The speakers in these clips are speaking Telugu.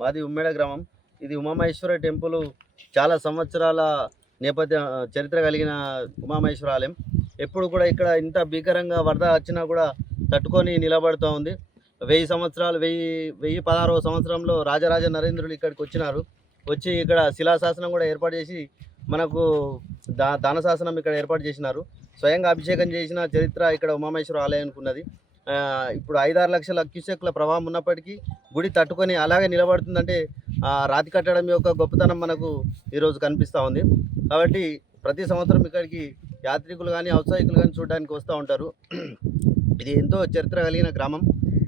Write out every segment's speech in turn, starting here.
మాది ఉమ్మేడ గ్రామం. ఇది ఉమామహేశ్వర టెంపుల్ చాలా సంవత్సరాల నేపథ్య చరిత్ర కలిగిన ఉమామహేశ్వర ఆలయం. ఎప్పుడు కూడా ఇక్కడ ఇంత భీకరంగా వరద వచ్చినా కూడా తట్టుకొని నిలబడుతూ ఉంది. 1000 సంవత్సరాలు 1016వ సంవత్సరంలో రాజరాజ నరేంద్రులు ఇక్కడికి వచ్చినారు. వచ్చి ఇక్కడ శిలాశాసనం కూడా ఏర్పాటు చేసి మనకు దాన శాసనం ఇక్కడ ఏర్పాటు చేసినారు. స్వయంగా అభిషేకం చేసిన చరిత్ర ఇక్కడ ఉమామహేశ్వర ఆలయానికి ఉన్నది. ఇప్పుడు 5-6 లక్షల క్యూసెక్ల ప్రవాహం ఉన్నప్పటికీ గుడి తట్టుకొని అలాగే నిలబడుతుందంటే రాతి కట్టడం యొక్క గొప్పతనం మనకు ఈరోజు కనిపిస్తూ ఉంది. కాబట్టి ప్రతి సంవత్సరం ఇక్కడికి యాత్రికులు కానీ ఔత్సాహికులు కానీ చూడడానికి వస్తూ ఉంటారు. ఇది ఎంతో చరిత్ర కలిగిన గ్రామం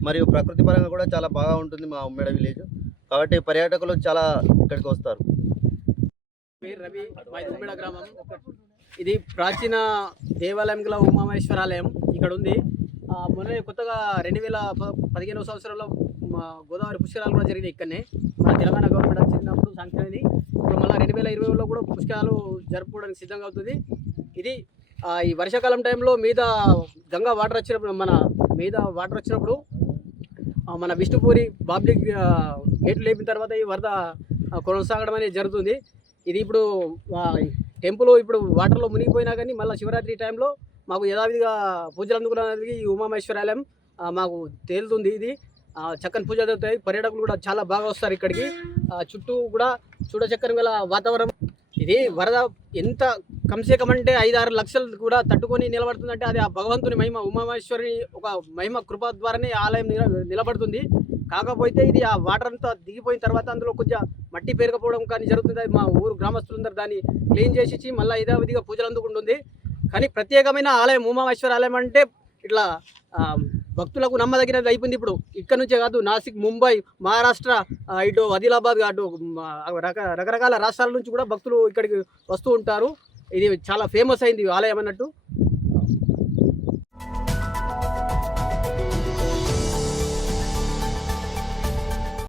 మరియు ప్రకృతి పరంగా కూడా చాలా బాగా ఉంటుంది మా ఉమ్మేడ విలేజ్. కాబట్టి పర్యాటకులు చాలా ఇక్కడికి వస్తారు. పేరు రవి, మాది ఉమ్మేడ గ్రామం. ఇది ప్రాచీన దేవాలయం గల ఉమామహేశ్వర ఆలయం ఇక్కడ ఉంది. మొన్న కొత్తగా 2015వ సంవత్సరంలో గోదావరి పుష్కరాలు కూడా జరిగినాయి ఇక్కడనే. మన తెలంగాణ గవర్నమెంట్ వచ్చినప్పుడు శాంక్షన్ అయింది. ఇప్పుడు మళ్ళీ 2020లో కూడా పుష్కరాలు జరుపుకోవడానికి సిద్ధంగా అవుతుంది. ఇది ఈ వర్షాకాలం టైంలో మీద గంగా వాటర్ వచ్చినప్పుడు మన విష్ణుపూరి పబ్లిక్ గేట్లు లేపిన తర్వాత ఈ వరద కొనసాగడం అనేది జరుగుతుంది. ఇది ఇప్పుడు టెంపుల్ ఇప్పుడు వాటర్లో మునిగిపోయినా కానీ మళ్ళీ శివరాత్రి టైంలో మాకు యథావిధిగా పూజలు అందుకునేందుకు ఈ ఉమామహేశ్వర ఆలయం మాకు తేలుతుంది. ఇది చక్కని పూజలు జరుగుతాయి. పర్యాటకులు కూడా చాలా బాగా వస్తారు ఇక్కడికి. చుట్టూ కూడా చూడచక్కని గల వాతావరణం. ఇది వరద ఎంత కమ్సేకమంటే 5-6 లక్షలు కూడా తట్టుకొని నిలబడుతుందంటే అది ఆ భగవంతుని మహిమ, ఉమామహేశ్వరి ఒక మహిమ కృప ద్వారానే ఆలయం నిలబడుతుంది. కాకపోతే ఇది ఆ వాటర్ అంతా దిగిపోయిన తర్వాత అందులో కొంచెం మట్టి పేరుకపోవడం కానీ జరుగుతుంది. మా ఊరు గ్రామస్తులందరూ దాన్ని క్లీన్ చేసి మళ్ళీ యథావిధిగా పూజలు అందుకుంటుంది. కానీ ప్రత్యేకమైన ఆలయం ఉమామహేశ్వర ఆలయం అంటే ఇట్లా భక్తులకు నమ్మదగినది అయిపోయింది. ఇప్పుడు ఇక్కడ నుంచే కాదు, నాసిక్, ముంబై, మహారాష్ట్ర, ఇటు ఆదిలాబాద్, అటు రకరకాల రాష్ట్రాల నుంచి కూడా భక్తులు ఇక్కడికి వస్తూ ఉంటారు. ఇది చాలా ఫేమస్ అయింది ఆలయం అన్నట్టు.